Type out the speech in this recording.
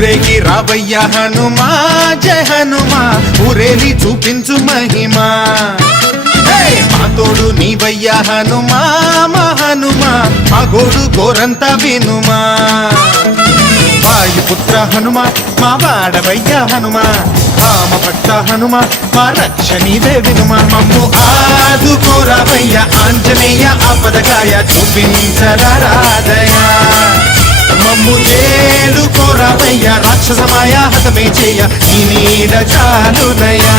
ఊరేగి రావయ్య హనుమా జయ హనుమా ఊరేలి చూపించు మహిమా మా తోడు నీవయ్య హనుమా మా హనుమా మా గోడు గోరంత వినుమా వాయుపుత్ర హనుమా మా వాడవయ్య హనుమా రామ భక్త హనుమా మా రక్షణీదే వినుమా మమ్ము ఆదుకోరావయ్య ఆంజనేయ ఆపదగాయ చూపించరాదయా మమ్ము చేలుకోరావయ్య రాక్షసమాయ హతమే చేయ నీ నీడ చాలునయా